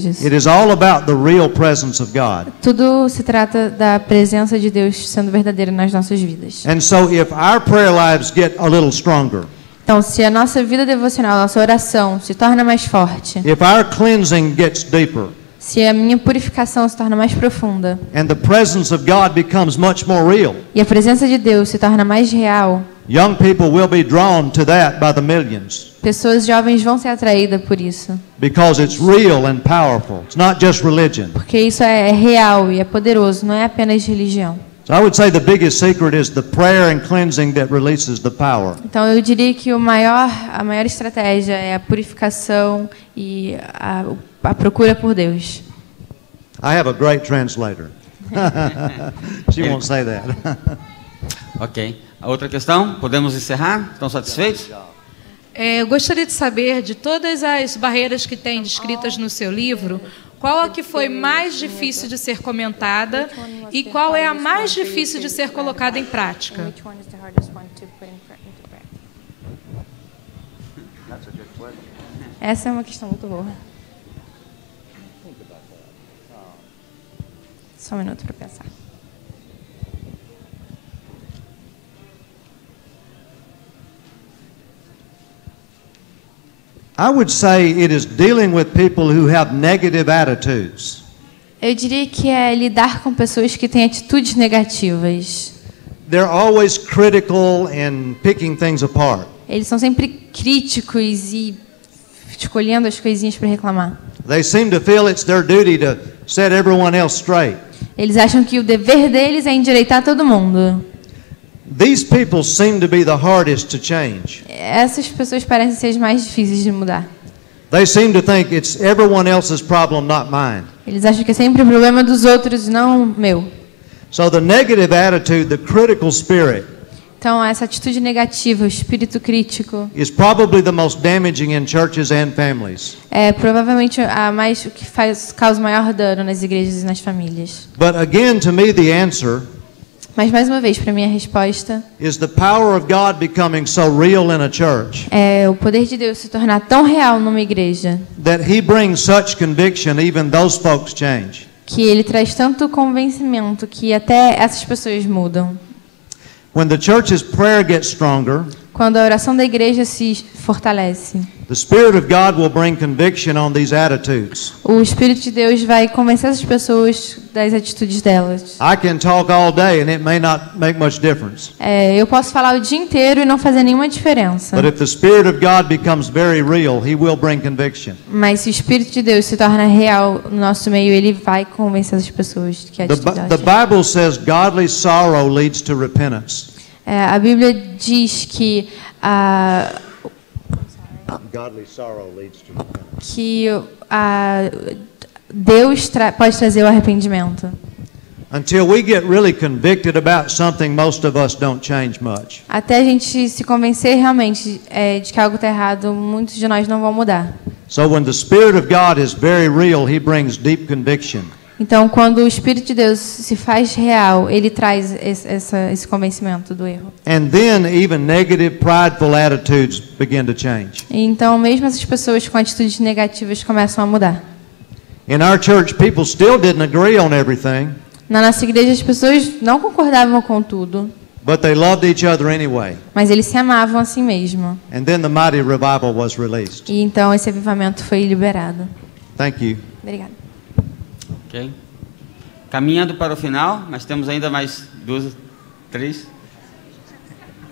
It is all about the real presence of God. Tudo se trata da presença de Deus sendo verdadeira nas nossas vidas. And so if our prayer lives get a little stronger, Então, se a nossa vida devocional, a nossa oração se torna mais forte, if our cleansing gets deeper, se a minha purificação se torna mais profunda, and the presence of God becomes much more real, e a presença de Deus se torna mais real, young people will be drawn to that by the millions. pessoas jovens vão ser atraídas por isso. Because it's real and powerful. It's not just religion. Porque isso é real e é poderoso, não é apenas religião. So I would say the biggest secret is the prayer and cleansing that releases the power. Então eu diria que a maior estratégia é a purificação e a procura por Deus. I have a great translator. She won't say that. Ok. A outra questão? Podemos encerrar? Estão satisfeitos? Eu gostaria de saber, de todas as barreiras que tem descritas no seu livro, qual a que foi mais difícil de ser comentada e qual é a mais difícil de ser colocada em prática? Essa é uma questão muito boa. Só um minuto para pensar. I would say it is dealing with people who have negative attitudes. Eu diria que é lidar com pessoas que têm atitudes negativas. They're always critical and picking things apart. Eles são sempre críticos e escolhendo as coisinhas para reclamar. They seem to feel it's their duty to set everyone else straight. Eles acham que o dever deles é endireitar todo mundo. These people seem to be the hardest to change. Essas pessoas parecem ser as mais difíceis de mudar. They seem to think it's everyone else's problem, not mine. Eles acham que é sempre o problema dos outros, não meu. So the negative attitude, the critical spirit, Então, essa atitude negativa, o espírito crítico, is probably the most damaging in churches and families. é provavelmente o que causa maior dano nas igrejas e nas famílias. But again, to me, the answer Mas, mais uma vez, para mim, a resposta is the power of God becoming so real in a church é o poder de Deus se tornar tão real numa igreja that He brings such conviction, even those folks change. que Ele traz tanto convencimento que até essas pessoas mudam. When the church's prayer gets stronger, Quando a oração da igreja se fortalece, the Spirit of God will bring conviction on these attitudes. o Espírito de Deus vai convencer essas pessoas das atitudes delas. I can talk all day and it may not make much difference. Eu posso falar o dia inteiro e não fazer nenhuma diferença. But if the Spirit of God becomes very real, He will bring conviction. Mas se o Espírito de Deus se torna real no nosso meio, Ele vai convencer as pessoas de que a atitude The delas Bible says godly sorrow leads to repentance. a Bíblia diz que Godly sorrow leads to repentance. Deus pode trazer o arrependimento. Until we get really convicted about something, most of us don't change much. Até a gente se convencer realmente de que algo está errado, muitos de nós não vão mudar. So when the Spirit of God is very real, He brings deep conviction. Então, quando o Espírito de Deus se faz real, Ele traz esse convencimento do erro. And then even negative, prideful attitudes begin to change. Então, mesmo essas pessoas com atitudes negativas começam a mudar. In our church, people still didn't agree on everything, Na nossa igreja, as pessoas não concordavam com tudo, but they loved each other anyway. mas eles se amavam assim mesmo. And then the mighty revival was released. E então esse avivamento foi liberado. Thank you. Obrigada. Ok. Caminhando para o final, mas temos ainda mais 2, 3.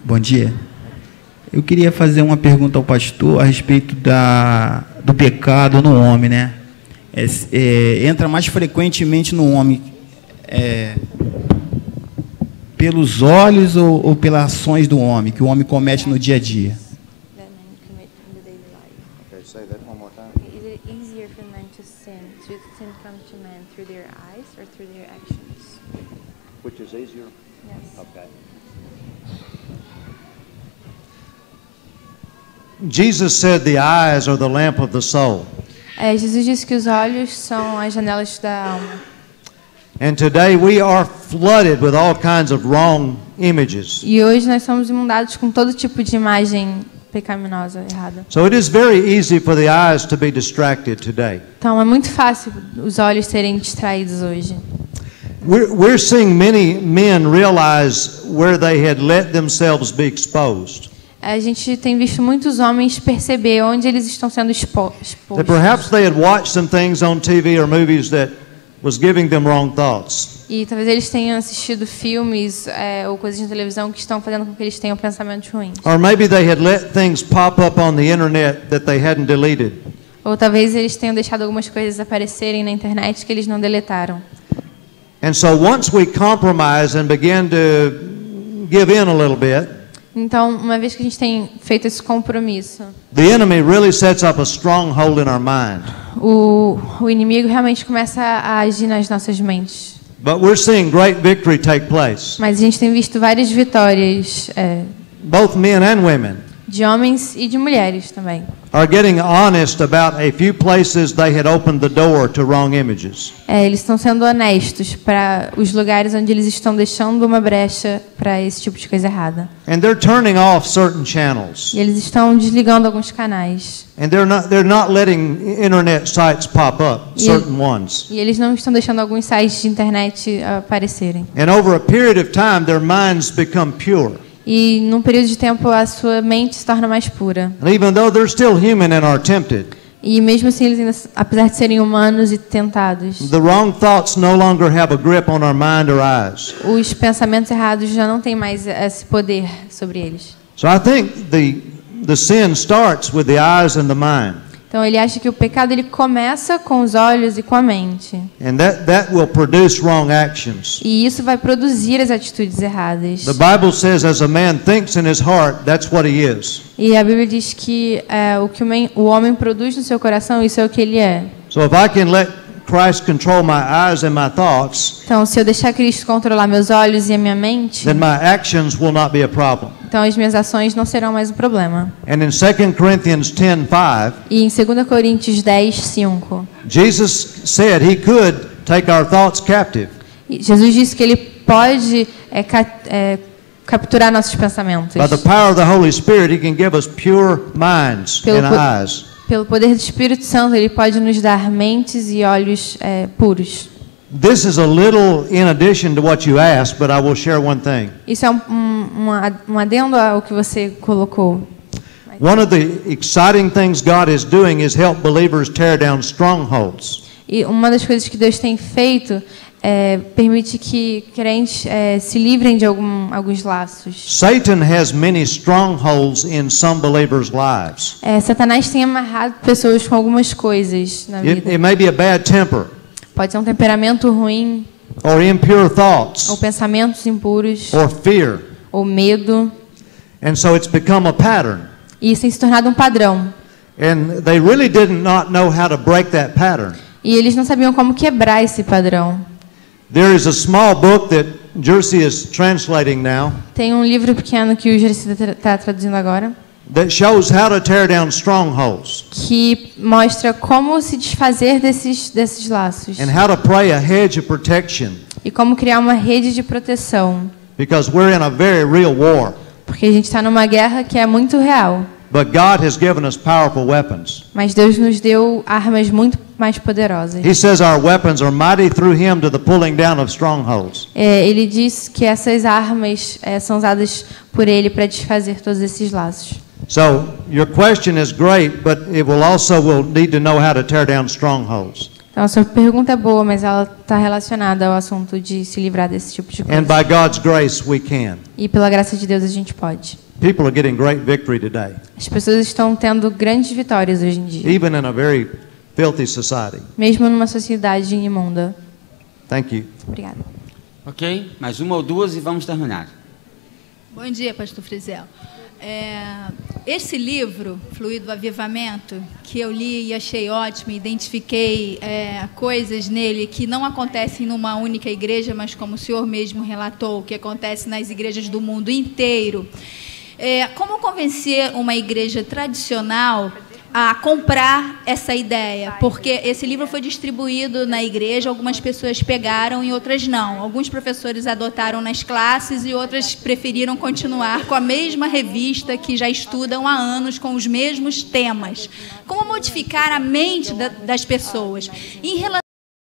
Bom dia. Eu queria fazer uma pergunta ao pastor a respeito do pecado no homem, né? Entra mais frequentemente no homem pelos olhos ou pelas ações do homem, que o homem comete no dia a dia? Which is easier? Yes. Okay. Jesus said the eyes are the lamp of the soul. Jesus disse que os olhos são as janelas da alma. And today we are flooded with all kinds of wrong images. E hoje nós somos inundados com todo tipo de imagem pecaminosa, errada. So it is very easy for the eyes to be distracted today. Então é muito fácil os olhos serem distraídos hoje. We're seeing many men realize where they had let themselves be exposed. A gente tem visto muitos homens perceber onde eles estão sendo expostos. That perhaps they had watched some things on TV or movies that was giving them wrong thoughts. E talvez eles tenham assistido filmes ou coisas de televisão que estão fazendo com que eles tenham pensamentos ruins. Or maybe they had let things pop up on the internet that they hadn't deleted. Ou talvez eles tenham deixado algumas coisas aparecerem na internet que eles não deletaram. And so once we compromise and begin to give in a little bit, Então, uma vez que a gente tem feito esse compromisso, the enemy really sets up a stronghold in our mind. o inimigo realmente começa a agir nas nossas mentes. But we're seeing great victory take place, Mas a gente tem visto várias vitórias both men and women. de homens e de mulheres também. Are getting honest about a few places they had opened the door to wrong images. Eles estão sendo honestos para os lugares onde eles estão deixando uma brecha para esse tipo de coisa errada. And they're turning off certain channels. E eles estão desligando alguns canais. And they're not letting internet sites pop up, certain ones. E eles não estão deixando alguns sites de internet aparecerem. And over a period of time, their minds become pure. E num período de tempo a sua mente se torna mais pura. And even though they're still human and are tempted, E mesmo assim eles ainda, apesar de serem humanos e tentados, the wrong thoughts no longer have a grip on our mind or eyes. os pensamentos errados já não têm mais esse poder sobre eles. So I think the sin starts with the eyes and the mind. Então ele acha que o pecado ele começa com os olhos e com a mente. And that will produce wrong actions. E isso vai produzir as atitudes erradas. The Bible says, as a man thinks in his heart, that's what he is. E a Bíblia diz que o homem produz no seu coração, isso é o que ele é. So if I can let Christ control my eyes and my thoughts, Então, se eu deixar Cristo controlar meus olhos e a minha mente, then my actions will not be a problem. então as minhas ações não serão mais um problema. And in 2 Corinthians 10:5, E em 2 Coríntios 10:5, Jesus said he could take our thoughts captive. Jesus disse que ele pode capturar nossos pensamentos. By the power of the Holy Spirit, he can give us pure minds Pelo and po- eyes. Pelo poder do Espírito Santo, ele pode nos dar mentes e olhos puros. This is a little in addition to what you asked, but I will share one thing. Isso é um adendo ao que você colocou. One of the exciting things God is doing is help believers tear down strongholds. E uma das coisas que Deus tem feito permite que crentes se livrem de alguns laços. Satan has many strongholds in some believers' lives. Satanás tem amarrado pessoas com algumas coisas na vida. It may be a bad temper Pode ser um temperamento ruim, or impure thoughts ou pensamentos impuros, or fear. ou medo. And so it's become a pattern. E isso tem se tornado um padrão. And they really did not know how to break that pattern. E eles não sabiam como quebrar esse padrão. There is a small book that Jersey is translating now Tem um livro pequeno que o Jersey está traduzindo agora, that shows how to tear down strongholds que mostra como se desfazer desses laços. and how to pray a hedge of protection, E como criar uma rede de proteção. because we're in a very real war. Porque a gente está numa guerra que é muito real. But God has given us powerful weapons. Mas Deus nos deu armas muito mais poderosas. He says our weapons are mighty through him to the pulling down of strongholds. Ele diz que essas armas são usadas por Ele para desfazer todos esses laços. So your question is great, but it will need to know how to tear down strongholds. Então a sua pergunta é boa, mas ela está relacionada ao assunto de se livrar desse tipo de coisa. And by God's grace we can. E pela graça de Deus a gente pode. People are getting great victory today, As pessoas estão tendo grandes vitórias hoje em dia, even in a very filthy society. mesmo numa sociedade imunda. Thank you. Obrigada. Ok? Mais uma ou duas e vamos terminar. Bom dia, pastor Frizel. Esse livro, Fluido Avivamento, que eu li e achei ótimo, identifiquei coisas nele que não acontecem numa única igreja, mas como o senhor mesmo relatou, que acontece nas igrejas do mundo inteiro. Como convencer uma igreja tradicional a comprar essa ideia, porque esse livro foi distribuído na igreja, algumas pessoas pegaram e outras não. Alguns professores adotaram nas classes e outras preferiram continuar com a mesma revista que já estudam há anos com os mesmos temas. Como modificar a mente das pessoas? Em relação